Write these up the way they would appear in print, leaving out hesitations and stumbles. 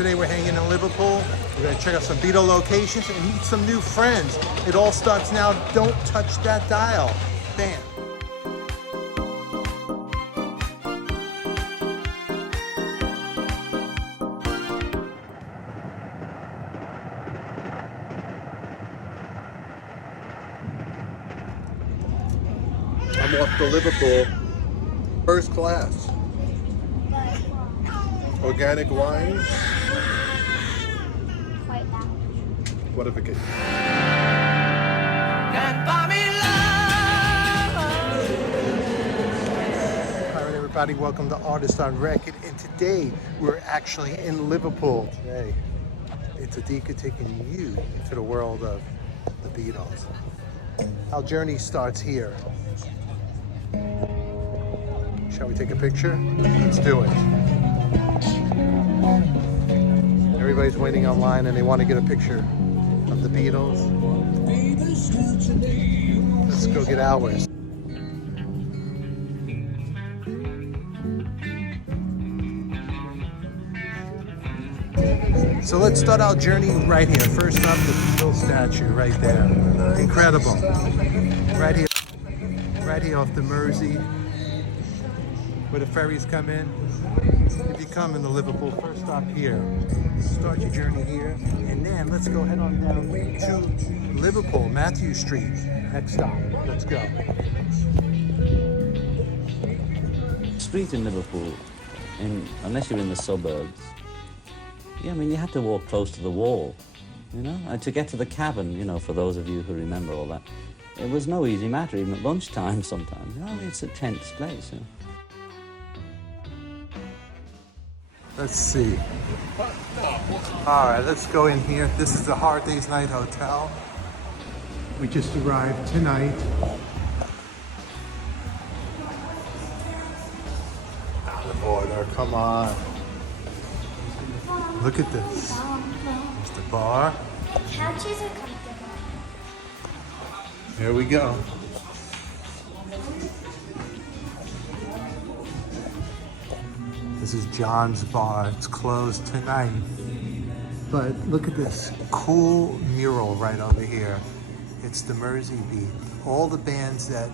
Today we're hanging in Liverpool. We're gonna check out some Beatle locations and meet some new friends. It all starts now. Don't touch that dial. Bam. I'm off to Liverpool, first class. Organic wines. What if it gets? Alright everybody, welcome to Artist on Record, and today we're actually in Liverpool. Today, it's Adika taking you into the world of the Beatles. Our journey starts here. Shall we take a picture? Let's do it. Everybody's waiting online and they want to get a picture of the Beatles. Let's go get ours. So let's start our journey right here. First up, the Beatles statue right there. Incredible. Right here off the Mersey, where the ferries come in. If you come into Liverpool, first stop here. Start your journey here, and then let's go head on down to Liverpool, Matthew Street. Next stop. Let's go. Street in Liverpool, unless you're in the suburbs, yeah, I mean, you had to walk close to the wall, you know, and to get to the Cavern, you know, for those of you who remember all that, it was no easy matter, even at lunchtime sometimes. You know, I mean, it's a tense place, you know. Let's see. All right, let's go in here. This is the Days Night Hotel. We just arrived tonight. Out of order, come on. Look at this. There's the bar. Couches are comfortable. Here we go. This is John's bar. It's closed tonight. But look at this cool mural right over here. It's the Mersey Beat. All the bands that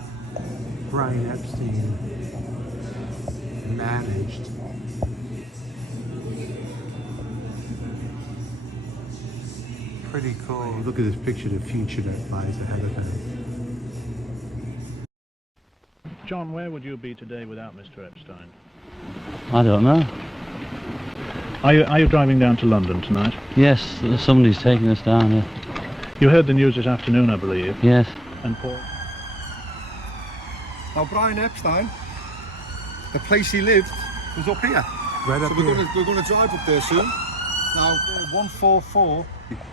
Brian Epstein managed. Pretty cool. Look at this picture of the future that lies ahead of him. John, where would you be today without Mr. Epstein? I don't know. Are you driving down to London tonight? Yes, somebody's taking us down here. You heard the news this afternoon, I believe. Yes. And Paul? Now, Brian Epstein, the place he lived was up here. Right up so here. We're going to drive up there soon. Now, 144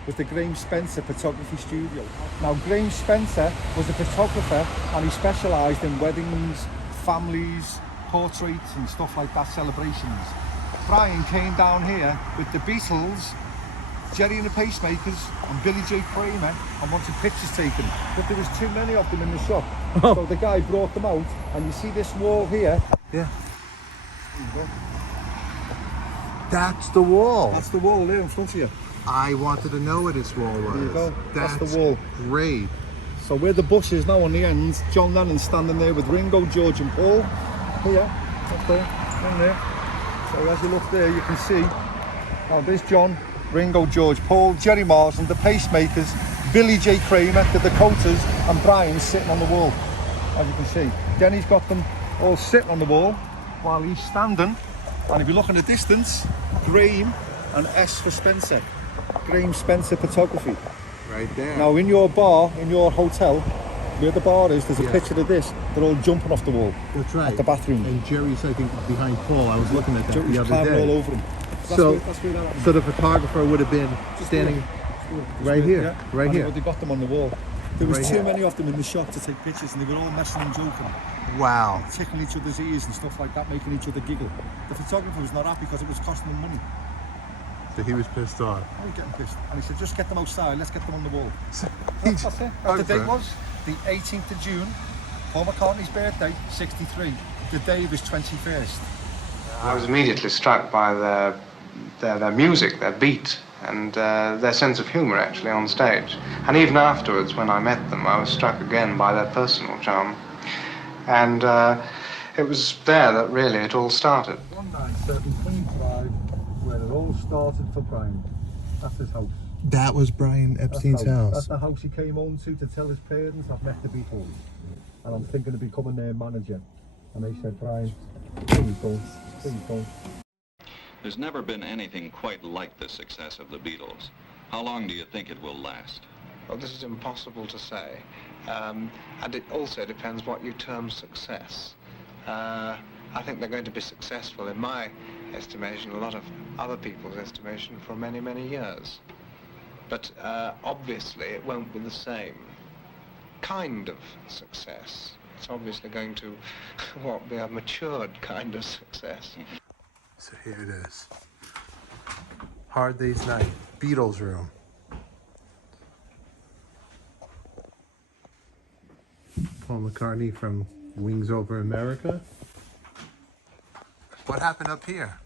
was the Graeme Spencer photography studio. Now, Graeme Spencer was a photographer and he specialised in weddings, families, portraits and stuff like that, celebrations. Brian came down here with the Beatles, Gerry and the Pacemakers and Billy J. Kramer and wanted pictures taken. But there was too many of them in the shop. Oh. So the guy brought them out and you see this wall here. Yeah. That's the wall. That's the wall there in front of you. I wanted to know where this wall was. There you go. That's the wall. Great. So where the bush is now on the ends, John Lennon's standing there with Ringo, George and Paul. Here, up there, in there. So as you look there, you can see, now there's John, Ringo, George, Paul, Gerry Marsden, the Pacemakers, Billy J. Kramer, the Dakotas, and Brian sitting on the wall, as you can see. Then he's got them all sitting on the wall while he's standing. And if you look in the distance, Graeme and S for Spencer. Graeme Spencer Photography. Right there. Now in your bar, in your hotel, where the bar is, there's a picture of this. They're all jumping off the wall. That's right. At the bathroom. And Jerry's, I think, behind Paul. I was looking at that Jerry's the other climbing day. all over him. That's So, where that happened. so the photographer would have been standing right here, Yeah. right And here. They got them on the wall. There was Right too here. many of them in the shop to take pictures and they were all messing and joking. Wow. Tickling each other's ears and stuff like that, making each other giggle. The photographer was not happy because it was costing them money. So he was pissed off. I was getting pissed. And he said, just get them outside, let's get them on the wall. He That's it. What the date was? The 18th of June, Paul McCartney's birthday, 63. The day of his 21st. I was immediately struck by the their music, their beat, and their sense of humour actually on stage. And even afterwards, when I met them, I was struck again by their personal charm. And it was there that really it all started. 19725, where it all started for Brian. That's his house. That was Brian Epstein's house. That's the house he came home to tell his parents, I've met the Beatles. And I'm thinking of becoming their manager. And they said, Brian, please don't, please don't. There's never been anything quite like the success of the Beatles. How long do you think it will last? Well, this is impossible to say. And it also depends what you term success. I think they're going to be successful, in my estimation, a lot of other people's estimation, for many, many years. But obviously it won't be the same kind of success. It's obviously going to be a matured kind of success. So here it is. Hard Day's Night, Beatles room. Paul McCartney from Wings Over America. What happened up here?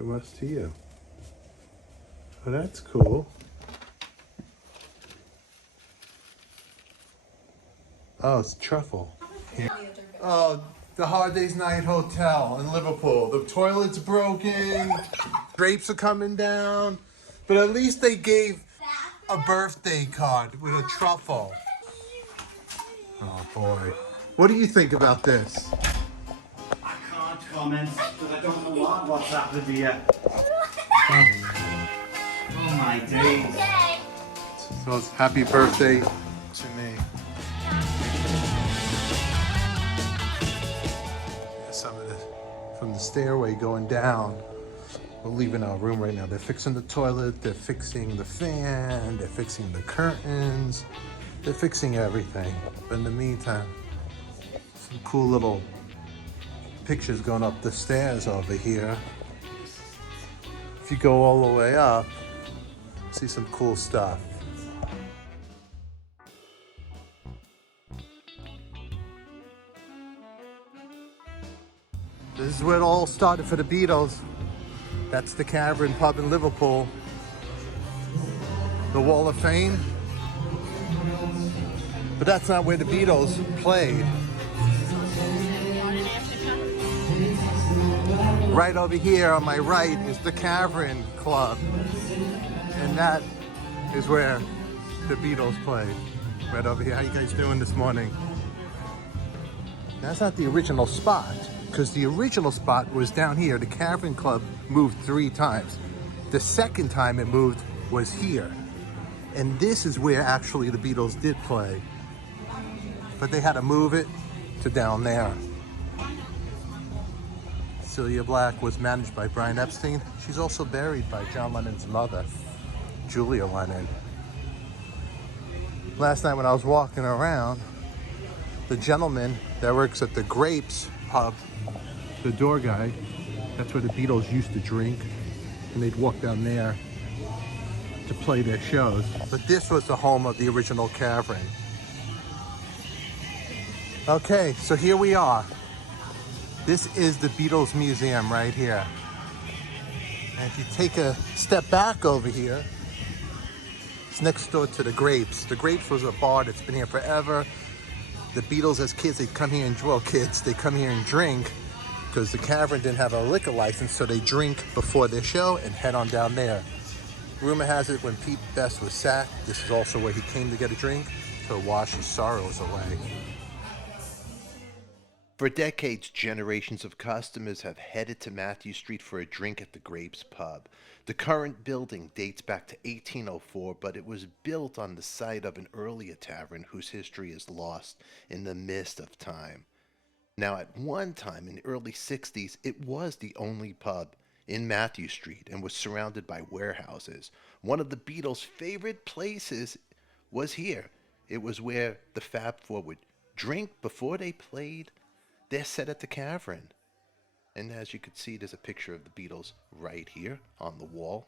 It was to you. Oh, that's cool. Oh, it's truffle. Here. Oh, the Hard Days Night Hotel in Liverpool. The toilet's broken. Drapes are coming down. But at least they gave a birthday card with a truffle. Oh boy. What do you think about this? I can't comment because I don't know what's happened here. Oh my days. So it's happy birthday to me. Some of this from the stairway going down. We're leaving our room right now. They're fixing the toilet, they're fixing the fan, they're fixing the curtains, they're fixing everything. But in the meantime, some cool little pictures going up the stairs over here. If you go all the way up, see some cool stuff. This is where it all started for the Beatles. That's the Cavern Pub in Liverpool. The Wall of Fame. But that's not where the Beatles played. Right over here on my right is the Cavern Club. And that is where the Beatles played. Right over here. How you guys doing this morning? That's not the original spot, because the original spot was down here. The Cavern Club moved 3 times. The second time it moved was here. And this is where actually the Beatles did play. But they had to move it to down there. Celia Black was managed by Brian Epstein. She's also buried by John Lennon's mother, Julia Lennon. Last night when I was walking around, the gentleman that works at the Grapes Pub, the door guy, that's where the Beatles used to drink, and they'd walk down there to play their shows. But this was the home of the original Cavern. Okay, so here we are. This is the Beatles Museum right here. And if you take a step back over here, it's next door to the Grapes. The Grapes was a bar that's been here forever. The Beatles as kids, they'd come here and, well, kids, they come here and drink because the Cavern didn't have a liquor license, so they drink before their show and head on down there. Rumor has it when Pete Best was sacked, this is also where he came to get a drink to wash his sorrows away. For decades, generations of customers have headed to Matthew Street for a drink at the Grapes Pub. The current building dates back to 1804, but it was built on the site of an earlier tavern whose history is lost in the mist of time. Now, at one time in the early 60s, it was the only pub in Matthew Street and was surrounded by warehouses. One of the Beatles' favorite places was here. It was where the Fab Four would drink before they played their set at the Cavern. And as you can see, there's a picture of the Beatles right here on the wall.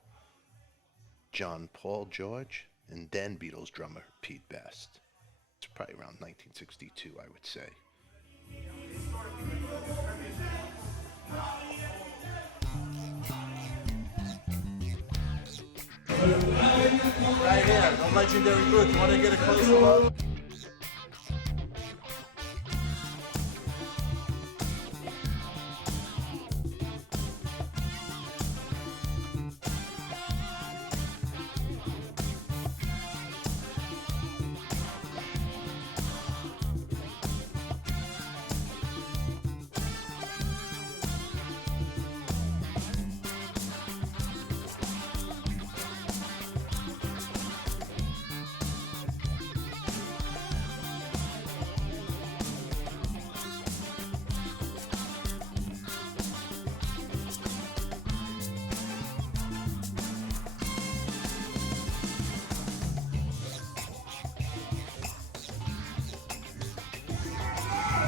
John, Paul, George, and then Beatles drummer Pete Best. It's probably around 1962, I would say. Right here, the legendary booth. Want to get a closer look?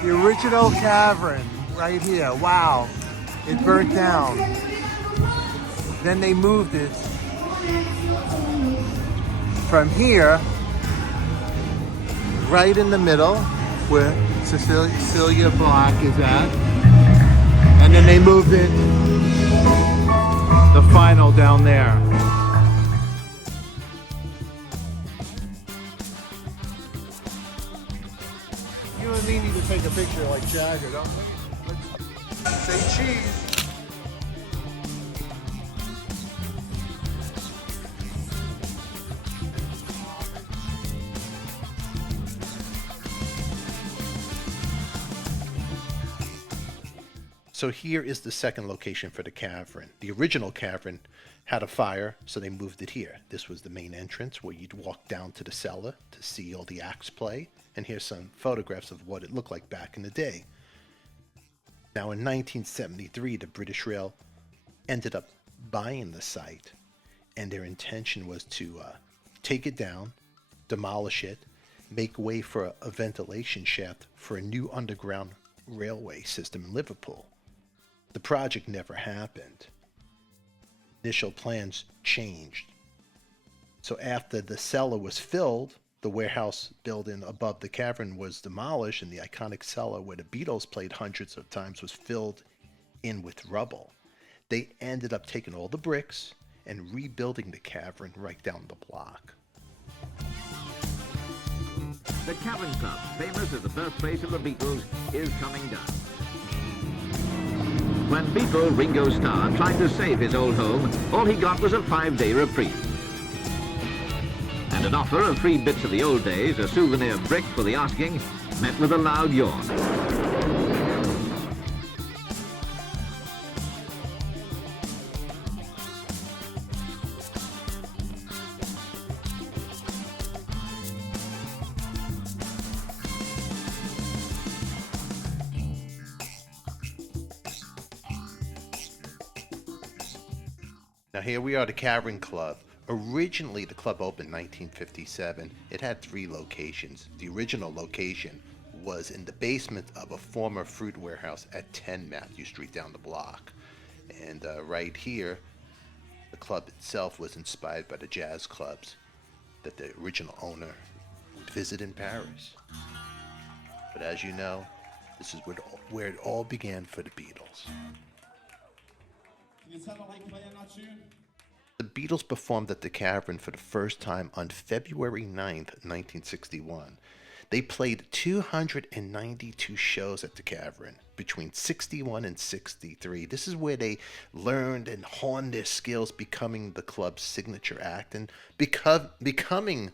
The original cavern, right here. Wow, it burnt down. Then they moved it from here, right in the middle, where Cecilia Block is at. And then they moved it, the final down there. You and me need to take a picture like Jagger, don't we? Let's say cheese. So here is the second location for the cavern. The original cavern had a fire, so they moved it here. This was the main entrance where you'd walk down to the cellar to see all the acts play. And here's some photographs of what it looked like back in the day. Now in 1973, the British Rail ended up buying the site, and their intention was to take it down, demolish it, make way for a ventilation shaft for a new underground railway system in Liverpool. The project never happened. Initial plans changed. So after the cellar was filled, the warehouse building above the cavern was demolished, and the iconic cellar where the Beatles played hundreds of times was filled in with rubble. They ended up taking all the bricks and rebuilding the cavern right down the block. The Cavern Club, famous as the birthplace of the Beatles, is coming down. When Beatle Ringo Starr tried to save his old home, all he got was a 5-day reprieve. And an offer of 3 bits of the old days, a souvenir brick for the asking, met with a loud yawn. Now here we are, the Cavern Club. Originally, the club opened in 1957. It had 3 locations. The original location was in the basement of a former fruit warehouse at 10 Matthew Street down the block. And right here, the club itself was inspired by the jazz clubs that the original owner would visit in Paris. But as you know, this is where it all began for the Beatles. The Beatles performed at the Cavern for the first time on February 9th, 1961. They played 292 shows at the Cavern between 61 and 63. This is where they learned and honed their skills, becoming the club's signature act and becoming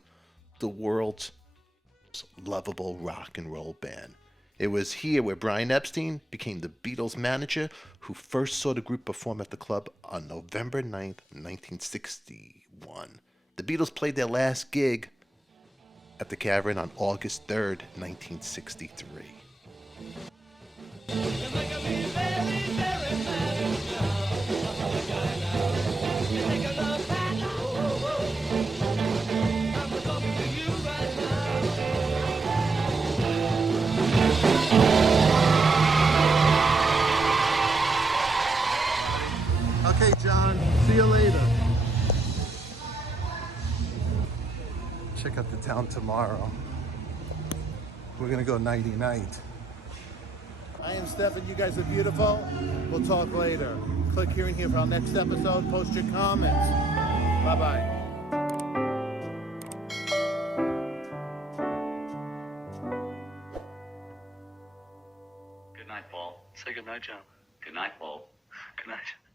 the world's most lovable rock and roll band. It was here where Brian Epstein became the Beatles' manager, who first saw the group perform at the club on November 9th, 1961. The Beatles played their last gig at the Cavern on August 3rd, 1963. Okay, John, see you later. Check out the town tomorrow. We're gonna go nighty-night. I am Stefan, you guys are beautiful. We'll talk later. Click here and here for our next episode. Post your comments. Bye-bye. Good night, Paul. Say good night, John. Good night, Paul. Good night.